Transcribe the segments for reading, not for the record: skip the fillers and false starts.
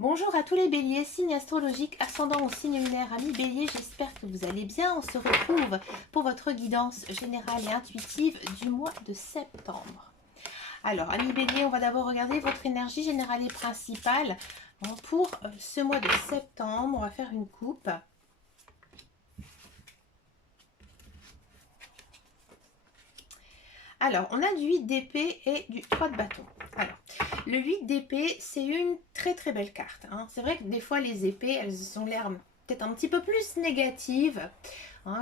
Bonjour à tous les béliers, signe astrologique, ascendant au signe lunaire, amis béliers, j'espère que vous allez bien. On se retrouve pour votre guidance générale et intuitive du mois de septembre. Alors, amis béliers, on va d'abord regarder votre énergie générale et principale pour ce mois de septembre. On va faire une coupe. Alors, on a du 8 d'épée et du 3 de bâton. Alors, le 8 d'épée, c'est une très très belle carte. C'est vrai que des fois, les épées, elles ont l'air peut-être un petit peu plus négatives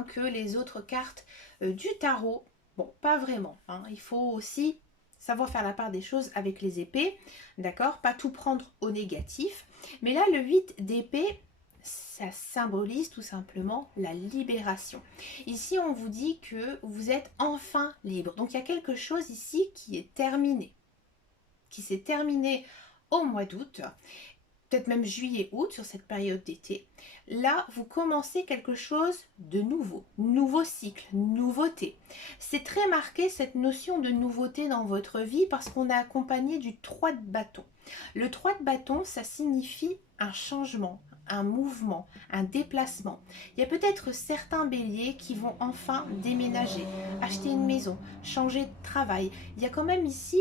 que les autres cartes du tarot. Bon, pas vraiment. Il faut aussi savoir faire la part des choses avec les épées. D'accord? Pas tout prendre au négatif. Mais là, le 8 d'épée, ça symbolise tout simplement la libération. Ici, on vous dit que vous êtes enfin libre. Donc, il y a quelque chose ici qui est terminé, qui s'est terminé au mois d'août, peut-être même juillet-août, sur cette période d'été. Là, vous commencez quelque chose de nouveau, nouveau cycle, nouveauté. C'est très marqué cette notion de nouveauté dans votre vie parce qu'on a accompagné du 3 de bâton. Le 3 de bâton, ça signifie un changement, un mouvement, un déplacement. Il y a peut-être certains béliers qui vont enfin déménager, acheter une maison, changer de travail. Il y a quand même ici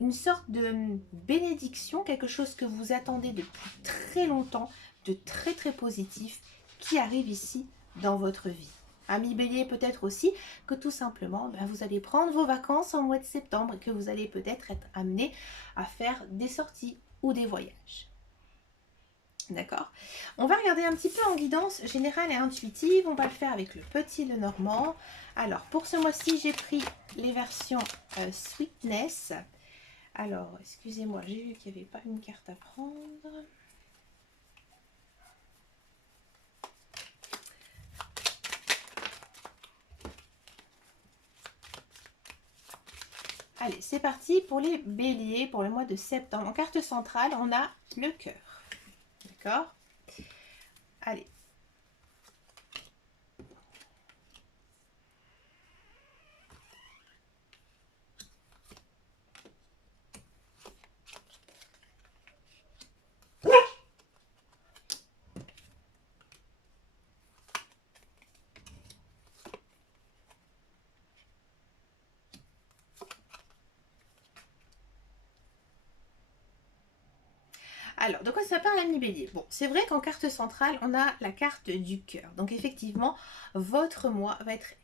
une sorte de bénédiction, quelque chose que vous attendez depuis très longtemps, de très très positif, qui arrive ici dans votre vie. Amis bélier, peut-être aussi que tout simplement, vous allez prendre vos vacances en mois de septembre et que vous allez peut-être être amené à faire des sorties ou des voyages. D'accord? On va regarder un petit peu en guidance générale et intuitive. On va le faire avec le petit Lenormand. Alors, pour ce mois-ci, j'ai pris les versions Sweetness. Alors, excusez-moi, j'ai vu qu'il n'y avait pas une carte à prendre. Allez, c'est parti pour les béliers pour le mois de septembre. En carte centrale, on a le cœur. D'accord? Allez. Alors, de quoi ça parle, ami bélier? Bon, c'est vrai qu'en carte centrale, on a la carte du cœur. Donc, effectivement, votre mois va être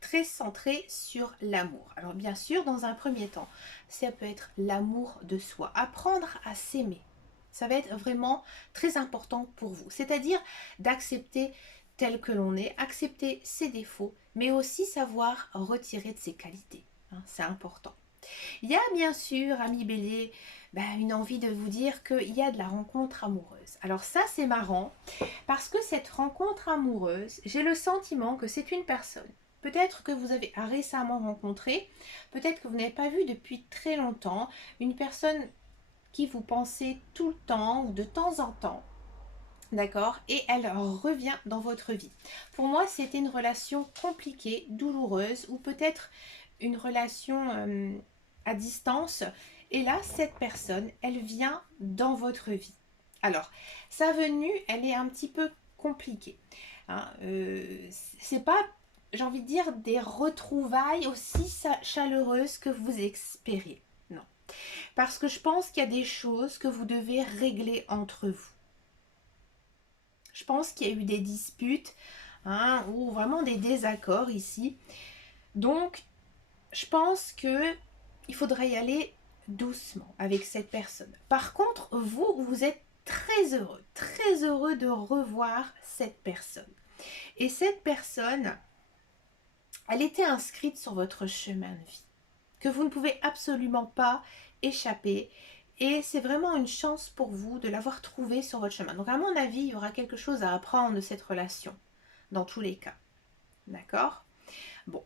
très centré sur l'amour. Alors, bien sûr, dans un premier temps, ça peut être l'amour de soi. Apprendre à s'aimer. Ça va être vraiment très important pour vous. C'est-à-dire d'accepter tel que l'on est, accepter ses défauts, mais aussi savoir retirer de ses qualités. C'est important. Il y a bien sûr, ami bélier, une envie de vous dire qu'il y a de la rencontre amoureuse. Alors ça, c'est marrant, parce que cette rencontre amoureuse, j'ai le sentiment que c'est une personne. Peut-être que vous avez récemment rencontré, peut-être que vous n'avez pas vu depuis très longtemps, une personne qui vous pensez tout le temps ou de temps en temps. D'accord? Et elle revient dans votre vie. Pour moi, c'était une relation compliquée, douloureuse, ou peut-être une relation à distance. Et là, cette personne, elle vient dans votre vie. Alors, sa venue, elle est un petit peu compliquée. C'est pas, j'ai envie de dire, des retrouvailles aussi chaleureuses que vous espériez. Non. Parce que je pense qu'il y a des choses que vous devez régler entre vous. Je pense qu'il y a eu des disputes ou vraiment des désaccords ici. Donc, je pense qu'il faudrait y aller doucement avec cette personne. Par contre, vous êtes très heureux de revoir cette personne. Et cette personne, elle était inscrite sur votre chemin de vie, que vous ne pouvez absolument pas échapper. Et c'est vraiment une chance pour vous de l'avoir trouvée sur votre chemin. Donc à mon avis, il y aura quelque chose à apprendre de cette relation, dans tous les cas. D'accord? Bon.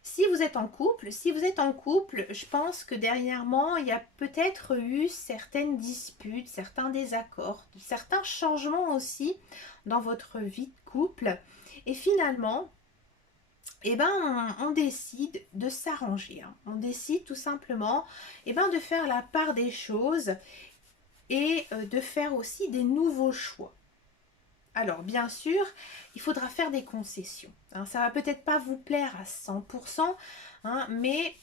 Si vous êtes en couple, je pense que dernièrement, il y a peut-être eu certaines disputes, certains désaccords, certains changements aussi dans votre vie de couple. Et finalement, on décide de s'arranger. On décide tout simplement de faire la part des choses et de faire aussi des nouveaux choix. Alors, bien sûr, il faudra faire des concessions. Hein. Ça va peut-être pas vous plaire à 100%, hein, mais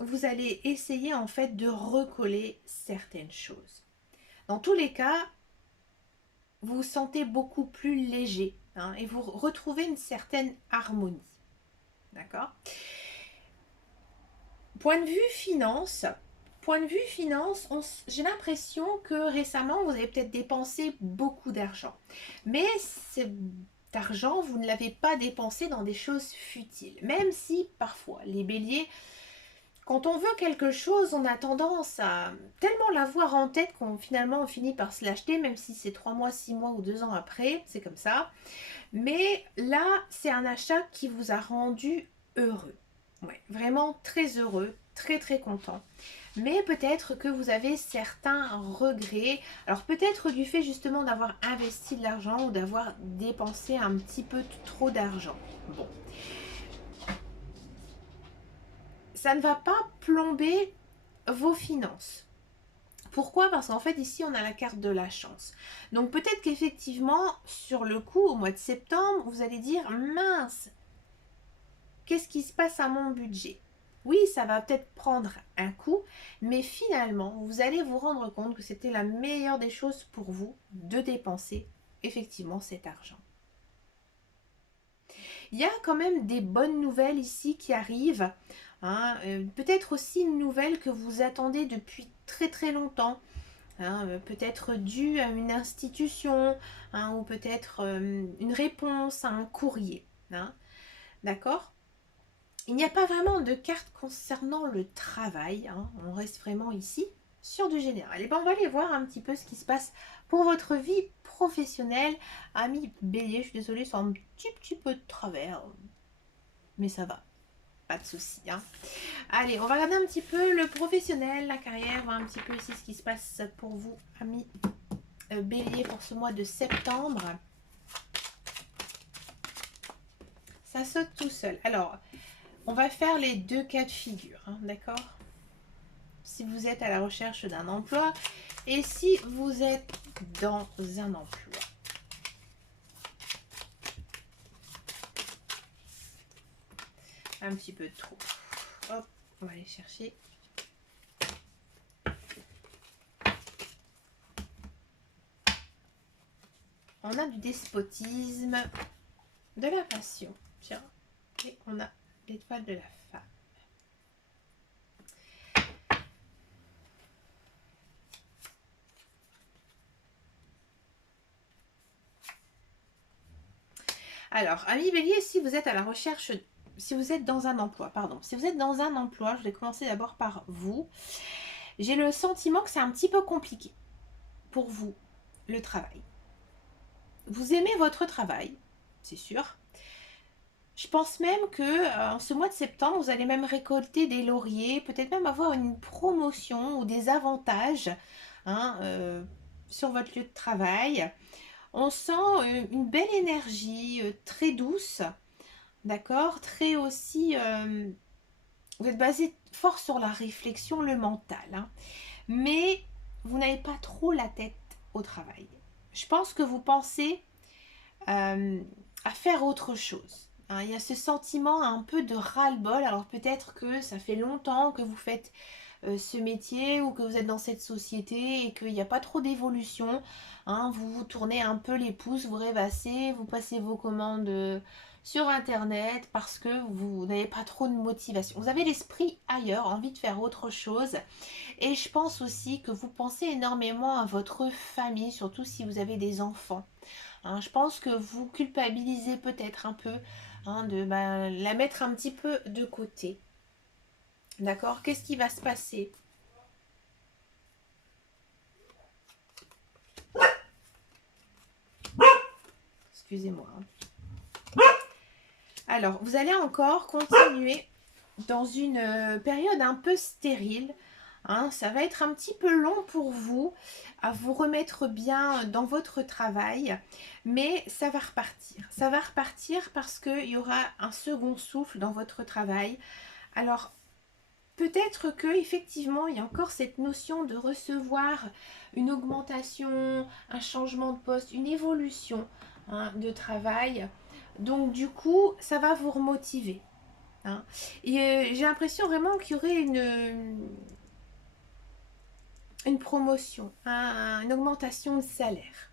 vous allez essayer en fait de recoller certaines choses. Dans tous les cas, vous vous sentez beaucoup plus léger, hein, et vous retrouvez une certaine harmonie. D'accord? Point de vue finance, j'ai l'impression que récemment, vous avez peut-être dépensé beaucoup d'argent. Mais cet argent, vous ne l'avez pas dépensé dans des choses futiles. Même si, parfois, les béliers, quand on veut quelque chose, on a tendance à tellement l'avoir en tête qu'on finalement on finit par se l'acheter, même si c'est 3 mois, 6 mois ou 2 ans après, c'est comme ça. Mais là, c'est un achat qui vous a rendu heureux. Ouais, vraiment très heureux, très très content. Mais peut-être que vous avez certains regrets. Alors peut-être du fait justement d'avoir investi de l'argent ou d'avoir dépensé un petit peu trop d'argent. Bon. Ça ne va pas plomber vos finances. Pourquoi? Parce qu'en fait ici on a la carte de la chance. Donc peut-être qu'effectivement sur le coup au mois de septembre vous allez dire mince, qu'est-ce qui se passe à mon budget? Oui, ça va peut-être prendre un coup, mais finalement vous allez vous rendre compte que c'était la meilleure des choses pour vous de dépenser effectivement cet argent. Il y a quand même des bonnes nouvelles ici qui arrivent. Hein, peut-être aussi une nouvelle que vous attendez depuis très très longtemps. Hein, peut-être due à une institution, hein, ou peut-être une réponse à un courrier. Hein, d'accord? Il n'y a pas vraiment de carte concernant le travail. Hein, on reste vraiment ici sur du général. Et bien on va aller voir un petit peu ce qui se passe pour votre vie professionnelle. Ami Bélier, je suis désolée, c'est un petit peu de travers. Mais ça va, pas de souci. Hein. Allez, on va regarder un petit peu le professionnel, la carrière, voir un petit peu ici ce qui se passe pour vous, amis Bélier, pour ce mois de septembre. Ça saute tout seul. Alors, on va faire les deux cas de figure, hein, d'accord? Si vous êtes à la recherche d'un emploi et si vous êtes dans un emploi. Un petit peu trop. Hop, on va aller chercher. On a du despotisme, de la passion, tiens, et on a l'étoile de la femme. Alors, amis Bélier, si vous êtes à la recherche, si vous êtes dans un emploi, si vous êtes dans un emploi, je vais commencer d'abord par vous. J'ai le sentiment que c'est un petit peu compliqué pour vous, le travail. Vous aimez votre travail, c'est sûr. Je pense même que en ce mois de septembre, vous allez même récolter des lauriers, peut-être même avoir une promotion ou des avantages, hein, sur votre lieu de travail. On sent une belle énergie, très douce, d'accord? Très aussi, vous êtes basé fort sur la réflexion, le mental, hein, mais vous n'avez pas trop la tête au travail. Je pense que vous pensez à faire autre chose. Hein. Il y a ce sentiment un peu de ras-le-bol. Alors peut-être que ça fait longtemps que vous faites ce métier ou que vous êtes dans cette société et qu'il n'y a pas trop d'évolution. Hein. Vous vous tournez un peu les pouces, vous rêvassez, vous passez vos commandes sur internet parce que vous n'avez pas trop de motivation. Vous avez l'esprit ailleurs, envie de faire autre chose. Et je pense aussi que vous pensez énormément à votre famille, surtout si vous avez des enfants. Hein, je pense que vous culpabilisez peut-être un peu, hein, de la mettre un petit peu de côté. D'accord? Qu'est-ce qui va se passer? Excusez-moi. Alors, vous allez encore continuer dans une période un peu stérile. Hein, ça va être un petit peu long pour vous à vous remettre bien dans votre travail, mais ça va repartir. Ça va repartir parce qu'il y aura un second souffle dans votre travail. Alors, peut-être que effectivement il y a encore cette notion de recevoir une augmentation, un changement de poste, une évolution hein, de travail. Donc du coup, ça va vous remotiver. Hein. Et j'ai l'impression vraiment qu'il y aurait une promotion, hein, une augmentation de salaire.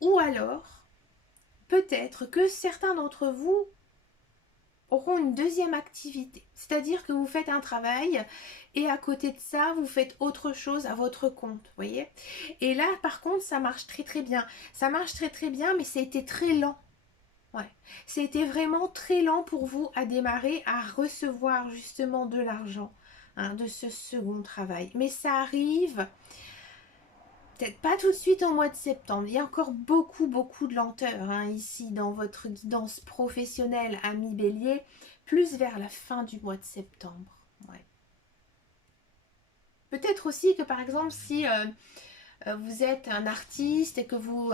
Ou alors, peut-être que certains d'entre vous auront une deuxième activité. C'est-à-dire que vous faites un travail et à côté de ça, vous faites autre chose à votre compte, vous voyez. Et là, par contre, ça marche très très bien. Ça marche très très bien, mais ça a été très lent. Ouais. C'était vraiment très lent pour vous à démarrer, à recevoir justement de l'argent hein, de ce second travail. Mais ça arrive, peut-être pas tout de suite au mois de septembre. Il y a encore beaucoup de lenteur hein, ici dans votre guidance professionnelle, ami Bélier, plus vers la fin du mois de septembre. Ouais. Peut-être aussi que par exemple si vous êtes un artiste et que vous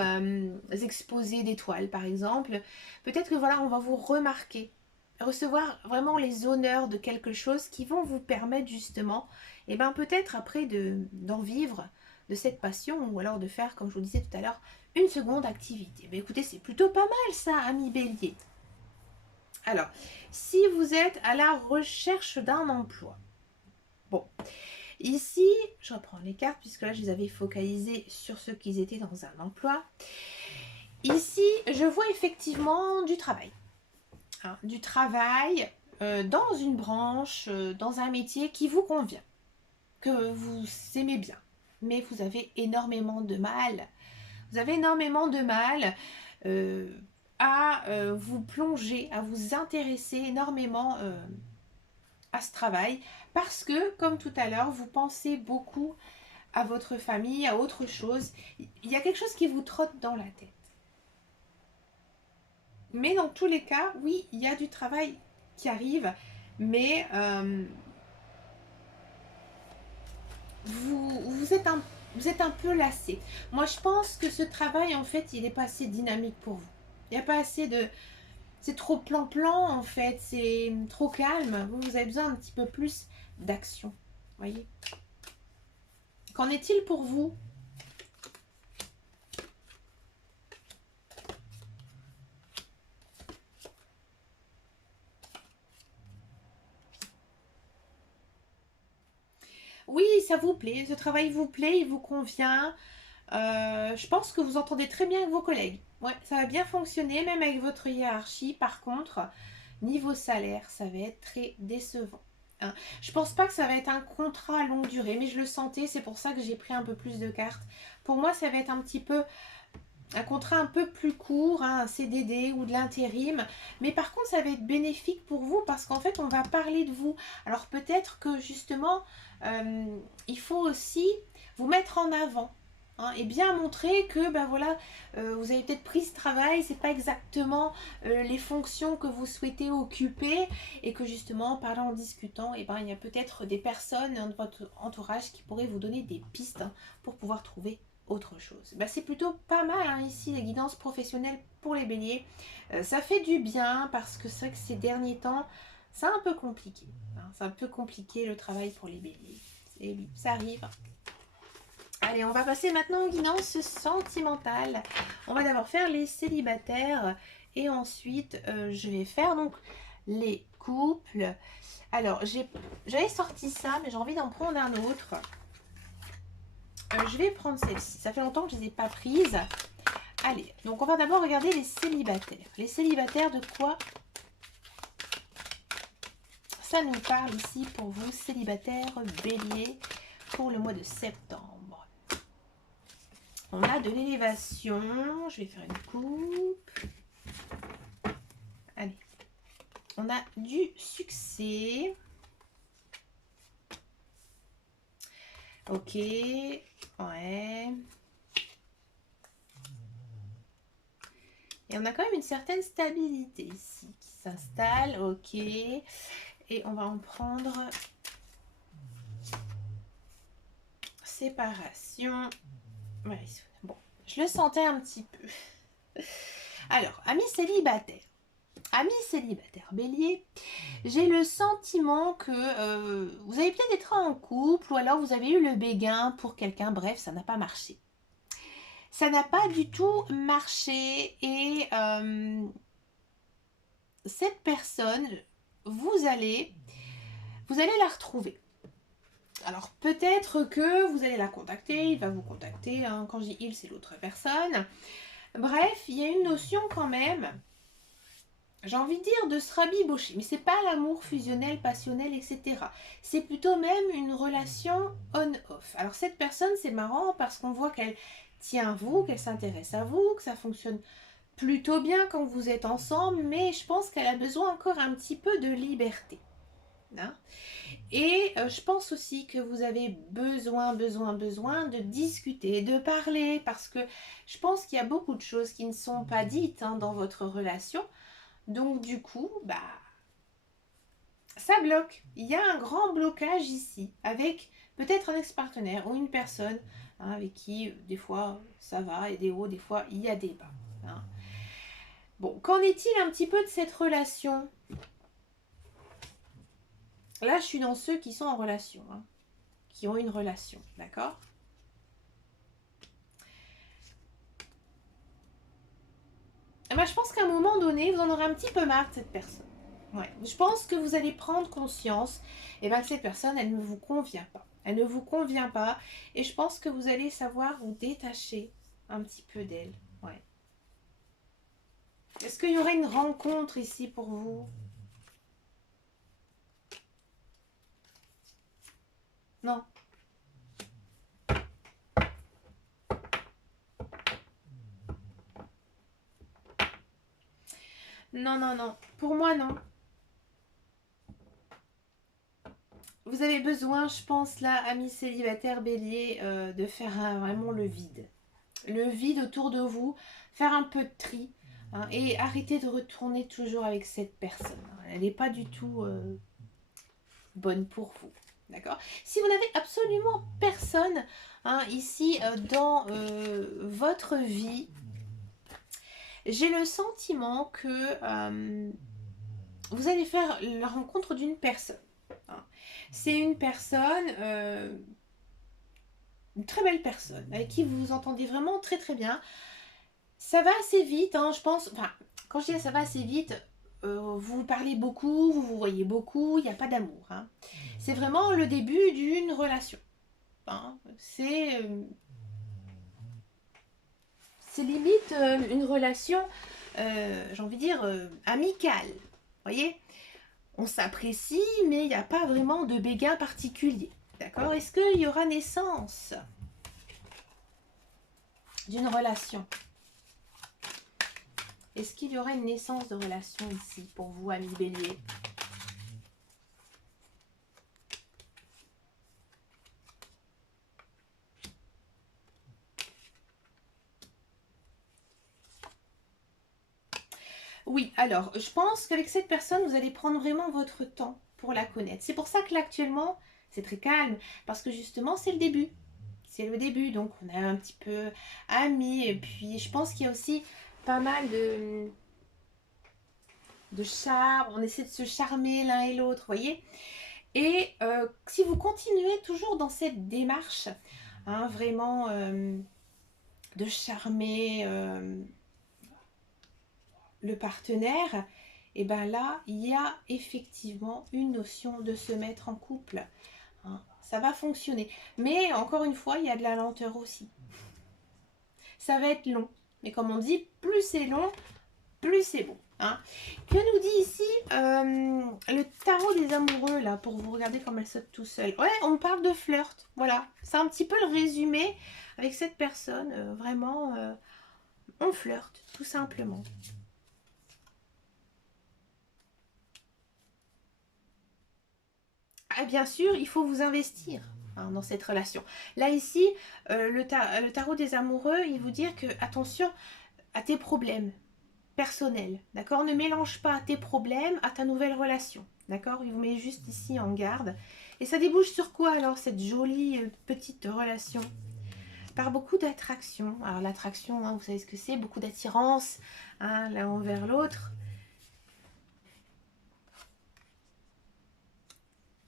exposez des toiles par exemple, peut-être que voilà on va vous remarquer, recevoir vraiment les honneurs de quelque chose qui vont vous permettre justement, et ben peut-être après d'en vivre de cette passion ou alors de faire comme je vous disais tout à l'heure une seconde activité. Mais écoutez c'est plutôt pas mal ça ami Bélier. Alors si vous êtes à la recherche d'un emploi, bon. Ici, je reprends les cartes puisque là je les avais focalisées sur ceux qui étaient dans un emploi. Ici, je vois effectivement du travail. Hein, du travail dans une branche, dans un métier qui vous convient, que vous aimez bien. Mais vous avez énormément de mal. Vous avez énormément de mal à vous plonger, à vous intéresser énormément à ce travail parce que, comme tout à l'heure, vous pensez beaucoup à votre famille, à autre chose. Il y a quelque chose qui vous trotte dans la tête. Mais dans tous les cas, oui, il y a du travail qui arrive, mais vous êtes un peu lassé. Moi, je pense que ce travail, en fait, il n'est pas assez dynamique pour vous. Il n'y a pas assez de... C'est trop plan-plan, en fait. C'est trop calme. Vous avez besoin un petit peu plus d'action. Voyez. Qu'en est-il pour vous ? Oui, ça vous plaît, ce travail vous plaît, il vous convient. Je pense que vous entendez très bien avec vos collègues. Ouais, ça va bien fonctionner, même avec votre hiérarchie. Par contre, niveau salaire, ça va être très décevant. Hein. Je pense pas que ça va être un contrat à longue durée, mais je le sentais, c'est pour ça que j'ai pris un peu plus de cartes. Pour moi, ça va être un petit peu un contrat un peu plus court, hein, un CDD ou de l'intérim. Mais par contre, ça va être bénéfique pour vous parce qu'en fait, on va parler de vous. Alors peut-être que justement, il faut aussi vous mettre en avant. Hein, et bien montrer que ben voilà, vous avez peut-être pris ce travail, c'est pas exactement les fonctions que vous souhaitez occuper et que justement en parlant, en discutant, et ben, il y a peut-être des personnes de votre entourage qui pourraient vous donner des pistes hein, pour pouvoir trouver autre chose. Ben, c'est plutôt pas mal hein, ici la guidance professionnelle pour les béliers. Ça fait du bien parce que c'est vrai que ces derniers temps c'est un peu compliqué. Hein, c'est un peu compliqué le travail pour les béliers. Et oui, ça arrive. Allez, on va passer maintenant aux guidances sentimentales. On va d'abord faire les célibataires et ensuite je vais faire donc les couples. Alors, j'avais sorti ça, mais j'ai envie d'en prendre un autre. Je vais prendre celle-ci. Ça fait longtemps que je ne les ai pas prises. Allez, donc on va d'abord regarder les célibataires. Les célibataires de quoi ça nous parle ici pour vous, célibataires bélier, pour le mois de septembre. On a de l'élévation. Je vais faire une coupe. Allez. On a du succès. Ok. Ouais. Et on a quand même une certaine stabilité ici qui s'installe. Ok. Et on va en prendre séparation. Bon, je le sentais un petit peu. Alors, amis célibataires. Amis célibataires Bélier, j'ai le sentiment que vous avez peut-être été en couple ou alors vous avez eu le béguin pour quelqu'un, bref, ça n'a pas marché. Ça n'a pas du tout marché et cette personne, vous allez la retrouver. Alors peut-être que vous allez la contacter, il va vous contacter, hein. Quand je dis il, c'est l'autre personne. Bref, il y a une notion quand même, j'ai envie de dire, de se rabibocher. Mais c'est pas l'amour fusionnel, passionnel, etc. C'est plutôt même une relation on-off. Alors cette personne, c'est marrant parce qu'on voit qu'elle tient à vous, qu'elle s'intéresse à vous, que ça fonctionne plutôt bien quand vous êtes ensemble, mais je pense qu'elle a besoin encore un petit peu de liberté. Hein. Et je pense aussi que vous avez besoin de discuter, de parler, parce que je pense qu'il y a beaucoup de choses qui ne sont pas dites, hein, dans votre relation. Donc du coup, bah, ça bloque. Il y a un grand blocage ici, avec peut-être un ex-partenaire ou une personne, hein, avec qui des fois ça va, et des hauts, des fois il y a des bas. Hein. Bon, qu'en est-il un petit peu de cette relation? Là, je suis dans ceux qui sont en relation, hein, qui ont une relation, d'accord? Eh ben, je pense qu'à un moment donné, vous en aurez un petit peu marre de cette personne. Ouais. Je pense que vous allez prendre conscience que cette personne, elle ne vous convient pas. Elle ne vous convient pas. Et je pense que vous allez savoir vous détacher un petit peu d'elle. Ouais. Est-ce qu'il y aurait une rencontre ici pour vous? Non. Non, non, non. Pour moi, non. Vous avez besoin, je pense, là, amis célibataires bélier, de faire vraiment le vide. Le vide autour de vous, faire un peu de tri, hein, et arrêter de retourner toujours avec cette personne. Elle n'est pas du tout bonne pour vous. D'accord? Si vous n'avez absolument personne, hein, ici dans votre vie, j'ai le sentiment que vous allez faire la rencontre d'une personne. Hein. C'est une personne, une très belle personne, avec qui vous vous entendez vraiment très très bien. Ça va assez vite, hein, je pense. Enfin, quand je dis ça va assez vite, vous parlez beaucoup, vous vous voyez beaucoup, il n'y a pas d'amour. Hein. C'est vraiment le début d'une relation. Hein. C'est limite une relation, j'ai envie de dire, amicale. Vous voyez? On s'apprécie, mais il n'y a pas vraiment de béguin particulier. D'accord? Est-ce qu'il y aura naissance d'une relation? Est-ce qu'il y aura une naissance de relation ici pour vous, amis bélier? Oui, alors, je pense qu'avec cette personne, vous allez prendre vraiment votre temps pour la connaître. C'est pour ça que là, actuellement, c'est très calme, parce que justement, c'est le début. C'est le début, donc on est un petit peu amis, et puis je pense qu'il y a aussi pas mal de charme, on essaie de se charmer l'un et l'autre, voyez. Et si vous continuez toujours dans cette démarche, hein, vraiment de charmer le partenaire, et bien là, il y a effectivement une notion de se mettre en couple. Hein. Ça va fonctionner. Mais encore une fois, il y a de la lenteur aussi. Ça va être long. Mais comme on dit, plus c'est long, plus c'est bon. Hein. Que nous dit ici le tarot des amoureux, là, pour vous regarder comme elle saute tout seul. Ouais, on parle de flirt. Voilà, c'est un petit peu le résumé avec cette personne. Vraiment, on flirte, tout simplement. Ah, bien sûr, il faut vous investir, hein, dans cette relation. Là, ici, le tarot des amoureux, il vous dit que, attention à tes problèmes personnels, d'accord? Ne mélange pas tes problèmes à ta nouvelle relation, d'accord? Il vous met juste ici en garde. Et ça débouche sur quoi, alors, cette jolie petite relation? Par beaucoup d'attraction. Alors, l'attraction, hein, vous savez ce que c'est, beaucoup d'attirance, hein, l'un envers l'autre.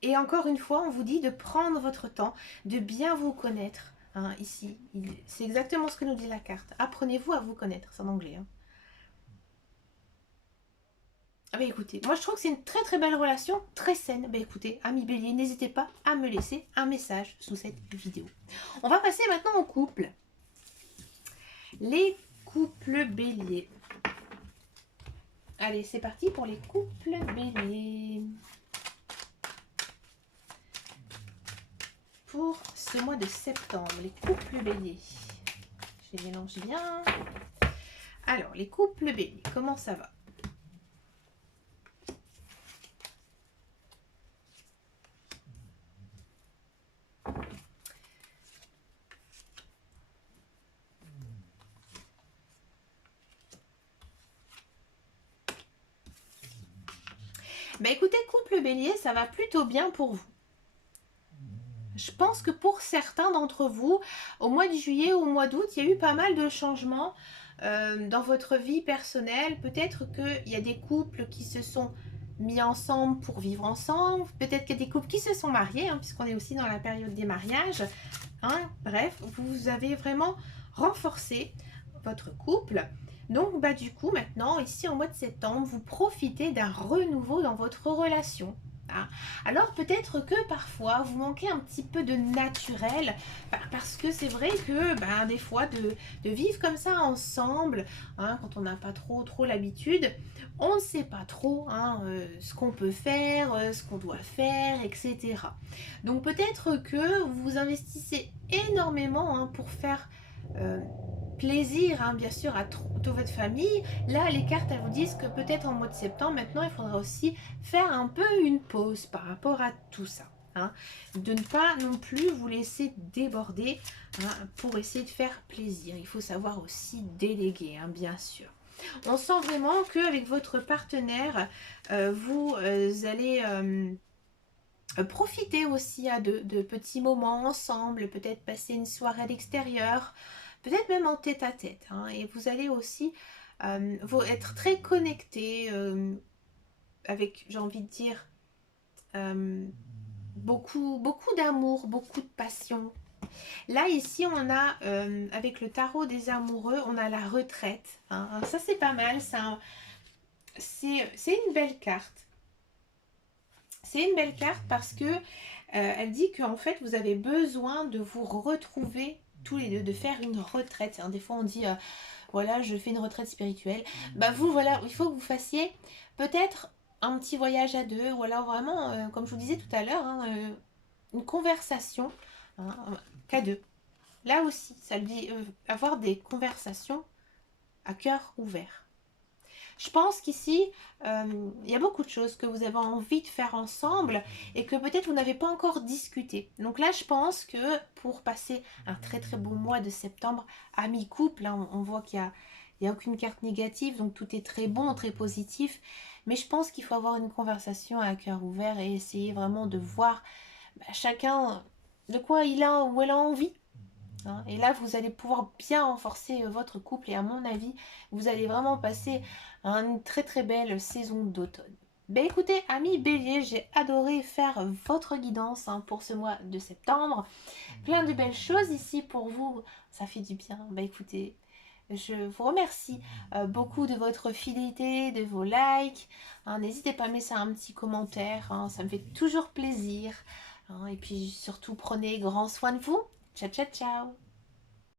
Et encore une fois, on vous dit de prendre votre temps, de bien vous connaître. Hein, ici, c'est exactement ce que nous dit la carte. Apprenez-vous à vous connaître, c'est en anglais. Hein. Ah bah écoutez, moi je trouve que c'est une très très belle relation, très saine. Bah écoutez, amis bélier, n'hésitez pas à me laisser un message sous cette vidéo. On va passer maintenant au couple. Les couples béliers. Allez, c'est parti pour les couples béliers. Pour ce mois de septembre, les couples béliers. Je les mélange bien. Alors, les couples béliers, comment ça va? Bah écoutez, couple bélier, ça va plutôt bien pour vous. Je pense que pour certains d'entre vous, au mois de juillet ou au mois d'août, il y a eu pas mal de changements dans votre vie personnelle. Peut-être qu'il y a des couples qui se sont mis ensemble pour vivre ensemble. Peut-être qu'il y a des couples qui se sont mariés, hein, puisqu'on est aussi dans la période des mariages. Hein. Bref, vous avez vraiment renforcé votre couple. Donc, bah, du coup, maintenant, ici, en mois de septembre, vous profitez d'un renouveau dans votre relation. Hein. Alors, peut-être que parfois, vous manquez un petit peu de naturel, parce que c'est vrai que, bah, des fois, de vivre comme ça ensemble, hein, quand on n'a pas trop l'habitude, on ne sait pas trop hein, ce qu'on peut faire, ce qu'on doit faire, etc. Donc, peut-être que vous investissez énormément hein, pour faire plaisir, hein, bien sûr, à toute votre famille. Là, les cartes, elles vous disent que peut-être en mois de septembre, maintenant, il faudra aussi faire un peu une pause par rapport à tout ça. Hein. De ne pas non plus vous laisser déborder hein, pour essayer de faire plaisir. Il faut savoir aussi déléguer, hein, bien sûr. On sent vraiment qu'avec votre partenaire, vous allez... profiter aussi hein, de petits moments ensemble, peut-être passer une soirée à l'extérieur, peut-être même en tête-à-tête. Hein, et vous allez aussi être très connecté avec, j'ai envie de dire, beaucoup d'amour, beaucoup de passion. Là, ici, on a, avec le tarot des amoureux, on a la retraite. Hein. Alors, ça, c'est pas mal. C'est une belle carte. C'est une belle carte parce que elle dit qu'en fait vous avez besoin de vous retrouver tous les deux, de faire une retraite. Hein, des fois on dit voilà je fais une retraite spirituelle. Bah vous voilà, il faut que vous fassiez peut-être un petit voyage à deux ou alors vraiment comme je vous disais tout à l'heure hein, une conversation hein, qu'à deux. Là aussi ça dit avoir des conversations à cœur ouvert. Je pense qu'ici, il y a beaucoup de choses que vous avez envie de faire ensemble et que peut-être vous n'avez pas encore discuté. Donc là, je pense que pour passer un très très beau mois de septembre à mi-couple, hein, on voit qu'il n'y a aucune carte négative, donc tout est très bon, très positif. Mais je pense qu'il faut avoir une conversation à cœur ouvert et essayer vraiment de voir chacun de quoi il a ou elle a envie. Hein. Et là, vous allez pouvoir bien renforcer votre couple et à mon avis, vous allez vraiment passer une très très belle saison d'automne. Ben écoutez, amis bélier, j'ai adoré faire votre guidance hein, pour ce mois de septembre. Plein de belles choses ici pour vous, ça fait du bien. Ben écoutez, je vous remercie beaucoup de votre fidélité, de vos likes. Hein, n'hésitez pas à mettre un petit commentaire, hein, ça me fait toujours plaisir. Hein, et puis surtout, prenez grand soin de vous. Ciao, ciao, ciao.